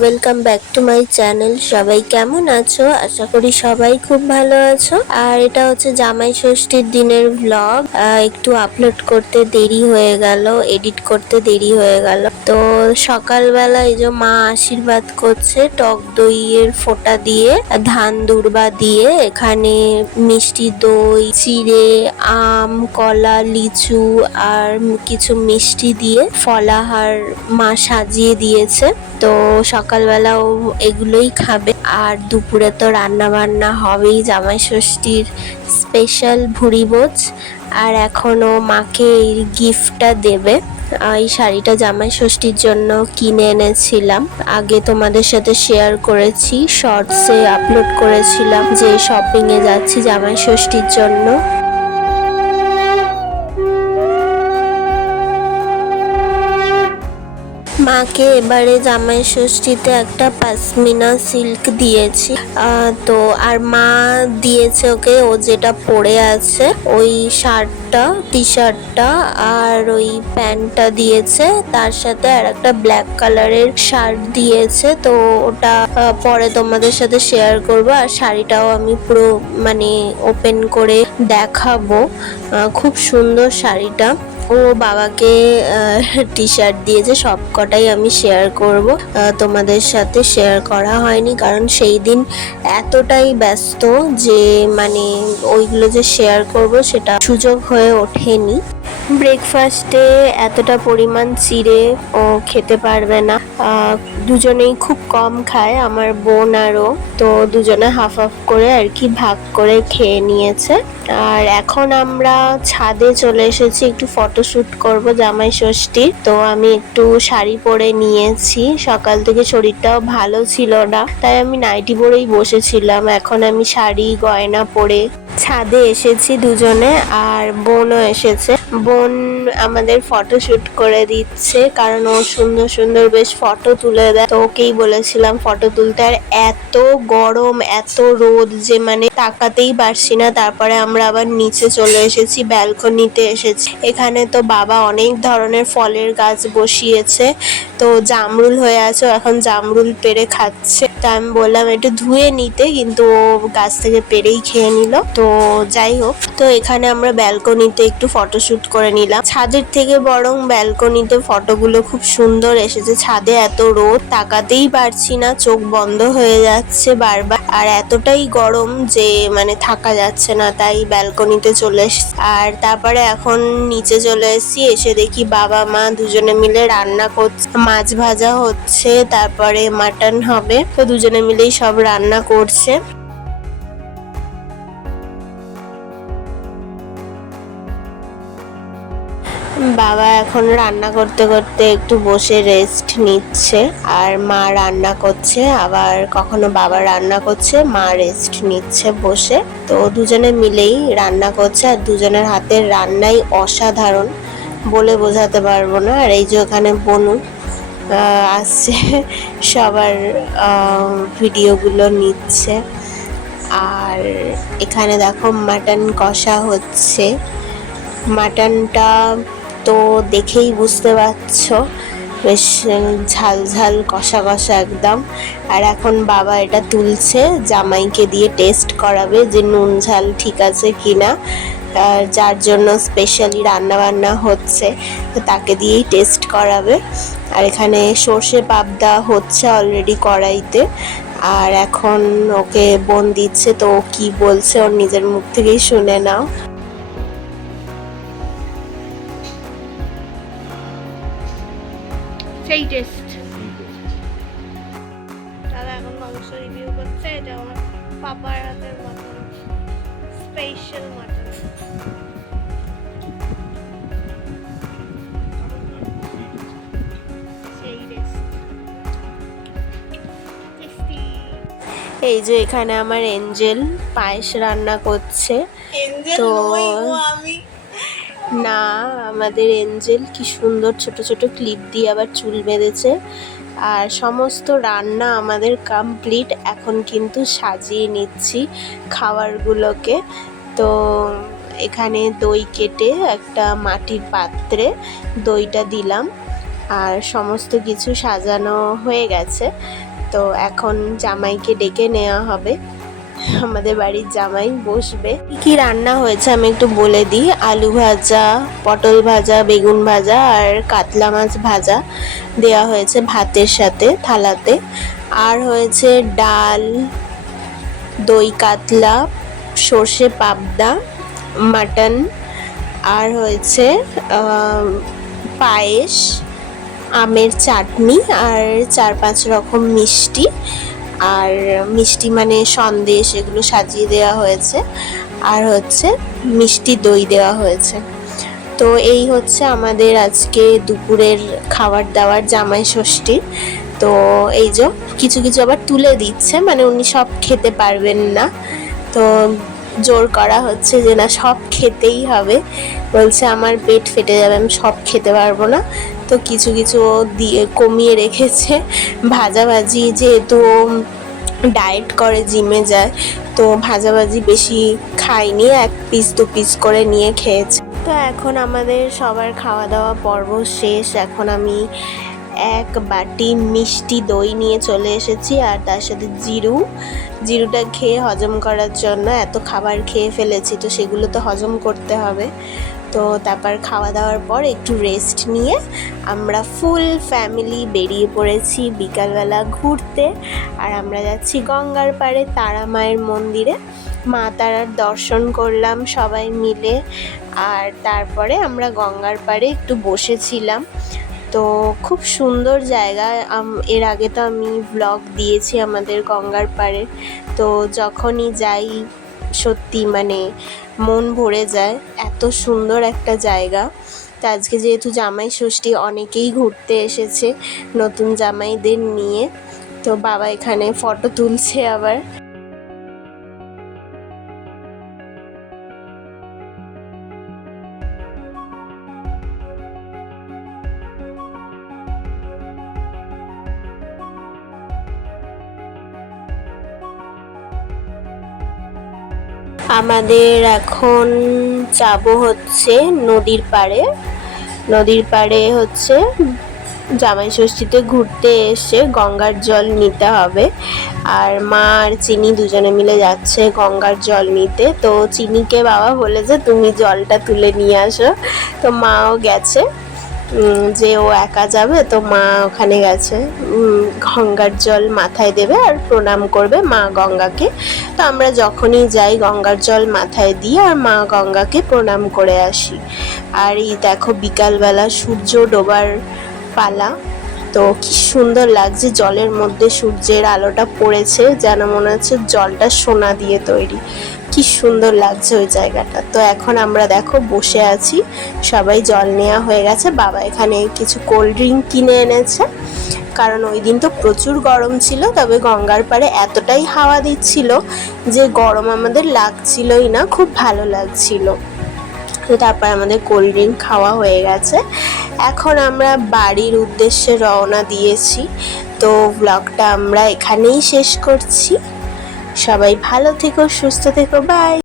Welcome back to my channel. সবাই কেমন আছো? আশা করি সবাই খুব ভালো আছো। আর এটা হচ্ছে জামাই ষষ্ঠীর দিনের ভ্লগ। একটু আপলোড করতে দেরি হয়ে গেল, এডিট করতে দেরি হয়ে গেল। তো সকালবেলা এই যে মা আশীর্বাদ করছে টক দইয়ের ফোঁটা দিয়ে, ধান দুর্বা দিয়ে, এখানে মিষ্টি দই, চিড়ে, আম, কলা, লিচু আর কিছু মিষ্টি দিয়ে ফলাহার মা সাজিয়ে দিয়েছে। তো সকালবেলাও এগুলোই খাবে। আর দুপুরে তো রান্না বান্না হবেই, জামাই ষষ্ঠীর স্পেশাল ভুড়িভোজ। আর এখনো মাকে এই গিফটটা দেবে। এই শাড়িটা জামাই ষষ্ঠীর জন্য কিনে এনেছিলাম, আগে তোমাদের সাথে শেয়ার করেছি, শর্টসে আপলোড করেছিলাম যে শপিং এ যাচ্ছি জামাই ষষ্ঠীর জন্য। মাকে এবারে জামাই ষষ্ঠীতে একটা পশমিনা সিল্ক দিয়েছি। তো আর মা দিয়েছে ওকে, ও যেটা পরে আছে ওই শার্টটা, টি শার্টটা আর ওই প্যান্টটা দিয়েছে, তার সাথে আর একটা ব্ল্যাক কালারের শার্ট দিয়েছে। তো ওটা পরে তোমাদের সাথে শেয়ার করব। আর শাড়িটাও আমি পুরো মানে ওপেন করে দেখাবো। খুব সুন্দর শাড়িটা। ও বাবাকে টি শার্ট দিয়েছে, সব কটাই আমি শেয়ার করব। তোমাদের সাথে শেয়ার করা হয়নি কারণ সেই দিন এতটাই ব্যস্ত যে মানে ওইগুলো যে শেয়ার করব সেটা সুযোগ হয়ে ওঠেনি। ব্রেকফাস্টে এতটা পরিমাণ চিড়ে ও খেতে পারবে না, দুজনেই খুব কম খায়, আমার বোন আরও। তো দুজনে হাফ হাফ করে আর কি ভাগ করে খেয়ে নিয়েছে। আর এখন আমরা ছাদে চলে এসেছি, একটু ফটোশুট করব জামাই ষষ্ঠীর। তো আমি একটু শাড়ি পরে নিয়েছি, সকাল থেকে শরীরটাও ভালো ছিল না, তাই আমি নাইটি পরেই বসেছিলাম। এখন আমি শাড়ি গয়না পরে ছাদে এসেছি দুজনে, আর বোনও এসেছে। বোন আমাদের ফটোশুট করে দিচ্ছে কারণ ও সুন্দর সুন্দর বেশ ফটো তুলে দেয়। তো ওকেই বলেছিলাম ফটো তুলতে। আর এত গরম, এত রোদ যে মানে তাকাতেই পারছি না। তারপরে আমরা আবার নিচে চলে এসেছি, ব্যালকনিতে এসেছি। এখানে তো বাবা অনেক ধরনের ফলের গাছ বসিয়েছে। তো জামরুল হয়ে আছে, এখন জামরুল পেড়ে খাচ্ছে। তো আমি বললাম একটু ধুয়ে নিতে, কিন্তু ও গাছ থেকে পেড়েই খেয়ে নিল। তো যাই হোক, তো এখানে আমরা ব্যালকনিতে একটু ফটোশুট করে নিলাম। ছাদের থেকে বরং ব্যালকনিতে ফটোগুলো খুব সুন্দর এসেছে। ছাদে এত রোদ, তাকাতেই পারছি না, চোখ বন্ধ হয়ে যাচ্ছে বারবার। আর এতটাই গরম যে মানে থাকা যাচ্ছে না, তাই ব্যালকনিতে চলে এসেছি। আর তারপরে এখন নিচে চলে এসেছি, এসে দেখি বাবা মা দুজনে মিলে রান্না করছে, মাছ ভাজা হচ্ছে, তারপরে মাটন হবে। তো দুজনে মিলেই সব রান্না করছে। বাবা এখন রান্না করতে করতে একটু বসে রেস্ট নিচ্ছে, আর মা রান্না করছে, আবার কখনো বাবা রান্না করছে, মা রেস্ট নিচ্ছে বসে। তো দুজনে মিলেই রান্না করছে, আর দুজনের হাতের রান্নাই অসাধারণ, বলে বোঝাতে পারবো না। আর এই যে ওখানে বনু আসছে, সবার ভিডিওগুলো নিচ্ছে। আর এখানে দেখো মাটন কষা হচ্ছে। মাটনটা তো দেখেই বুঝতে পারছো বেশ ঝাল ঝাল কষা কষা একদম। আর এখন বাবা এটা তুলছে, জামাইকে দিয়ে টেস্ট করাবে যে নুন ঝাল ঠিক আছে কিনা, যার জন্য স্পেশালি রান্না বান্না হচ্ছে, তো তাকে দিয়েই টেস্ট করাবে। আর এখানে সর্ষে পাবদা হচ্ছে অলরেডি কড়াইতে, আর এখন ওকে বোন দিচ্ছে। তো ও কি বলছে ওর নিজের মুখ থেকেই শুনে নাও। সেই টেস্ট। দাদা এখন মাংস রিভিউ করছে, এটা আমার পাপার হাতের মটন, স্পেশাল মটন। সেই টেস্ট। এই যে এখানে আমার এঞ্জেল পায়েস রান্না করছে। তো না, আমাদের এঞ্জেল কি সুন্দর ছোট ছোট ক্লিপ দিয়ে আবার চুল বেঁধেছে। আর সমস্ত রান্না আমাদের কমপ্লিট, এখন কিন্তু সাজিয়ে নিচ্ছি খাবারগুলোকে। তো এখানে দই কেটে একটা মাটির পাত্রে দইটা দিলাম, আর সমস্ত কিছু সাজানো হয়ে গেছে। তো এখন জামাইকে ডেকে নেওয়া হবে, আমাদের বাড়ির জামাই বসবে। কি রান্না হয়েছে আমি একটু বলে দিই। আলু ভাজা, পটল ভাজা, বেগুন ভাজা আর কাতলা মাছ ভাজা দেওয়া হয়েছে ভাতের সাথে থালাতে। আর হয়েছে ডাল, দই কাতলা, সর্ষে পাবদা, মাটন, আর হয়েছে পায়েস, আমের চাটনি, আর 4-5 রকম মিষ্টি। আর মিষ্টি মানে সন্দেশ, এগুলো সাজিয়ে দেওয়া হয়েছে। আর হচ্ছে মিষ্টি দই দেওয়া হয়েছে। তো এই হচ্ছে আমাদের আজকে দুপুরের খাবার দাবার জামাই ষষ্ঠীর। তো এই যে কিছু কিছু আবার তুলে দিচ্ছে, মানে উনি সব খেতে পারবেন না, তো জোর করা হচ্ছে যে না সব খেতেই হবে। বলছে আমার পেট ফেটে যাবে, আমি সব খেতে পারবো না। তো কিছু কিছু দিয়ে কমিয়ে রেখেছে। ভাজাভাজি যেহেতু ডায়েট করে, জিমে যায়, তো ভাজাভাজি বেশি খায়নি, 1 পিস 2 পিস করে নিয়ে খেয়েছে। তো এখন আমাদের সবার খাওয়া দাওয়া পর্ব শেষ। এখন আমি 1 বাটি মিষ্টি দই নিয়ে চলে এসেছি, আর তার সাথে জিরুটা খেয়ে হজম করার জন্য, এত খাবার খেয়ে ফেলেছি তো সেগুলো তো হজম করতে হবে। তো তারপর খাওয়া দাওয়ার পর একটু রেস্ট নিয়ে আমরা ফুল ফ্যামিলি বেরিয়ে পড়েছি বিকালবেলা ঘুরতে। আর আমরা যাচ্ছি গঙ্গার পাড়ে তারা মায়ের মন্দিরে, মা তারার দর্শন করলাম সবাই মিলে। আর তারপরে আমরা গঙ্গার পাড়ে একটু বসেছিলাম। তো খুব সুন্দর জায়গা। এর আগে তো আমি ব্লগ দিয়েছি আমাদের গঙ্গার পাড়ে। তো যখনই যাই সত্যি মানে মন ভরে যায়, এত সুন্দর একটা জায়গা। তো আজকে যেহেতু জামাই ষষ্ঠী, অনেকেই ঘুরতে এসেছে নতুন জামাইদের নিয়ে। তো বাবা এখানে ফটো তুলছে আবার। আমাদের এখন যাব হচ্ছে নদীর পাড়ে হচ্ছে জামাই ষষ্ঠীতে ঘুরতে এসে গঙ্গার জল নিতে হবে। আর মা আর চিনি দুজনে মিলে যাচ্ছে গঙ্গার জল নিতে। তো চিনিকে বাবা বলেছে তুমি জলটা তুলে নিয়ে আসো, তো মাও গেছে। যে ও একা যাবে, তো মা ওখানে গেছে, গঙ্গার জল মাথায় দেবে আর প্রণাম করবে মা গঙ্গাকে। তো আমরা যখনই যাই গঙ্গার জল মাথায় দিয়ে আর মা গঙ্গাকে প্রণাম করে আসি। আর এই দেখো বিকালবেলা সূর্য ডোবার পালা। তো কি সুন্দর লাগছে, জলের মধ্যে সূর্যের আলোটা পড়েছে, যেন মনে হচ্ছে জলটা সোনা দিয়ে তৈরি। কি সুন্দর লাগছে ওই জায়গাটা। তো এখন আমরা দেখো বসে আছি, সবাই জল নেওয়া হয়ে গেছে। বাবা এখানে কিছু কোল্ড ড্রিঙ্ক কিনে এনেছে, কারণ ওই দিন তো প্রচুর গরম ছিল। তবে গঙ্গার পাড়ে এতটাই হাওয়া দিচ্ছিল যে গরম আমাদের লাগছিলই না, খুব ভালো লাগছিল। তো তারপর আমাদের কোল্ড ড্রিঙ্ক খাওয়া হয়ে গেছে। এখন আমরা বাড়ির উদ্দেশ্যে রওনা দিয়েছি। তো ব্লগটা আমরা এখানেই শেষ করছি। সবাই ভালো থেকো, সুস্থ থেকো, বাই।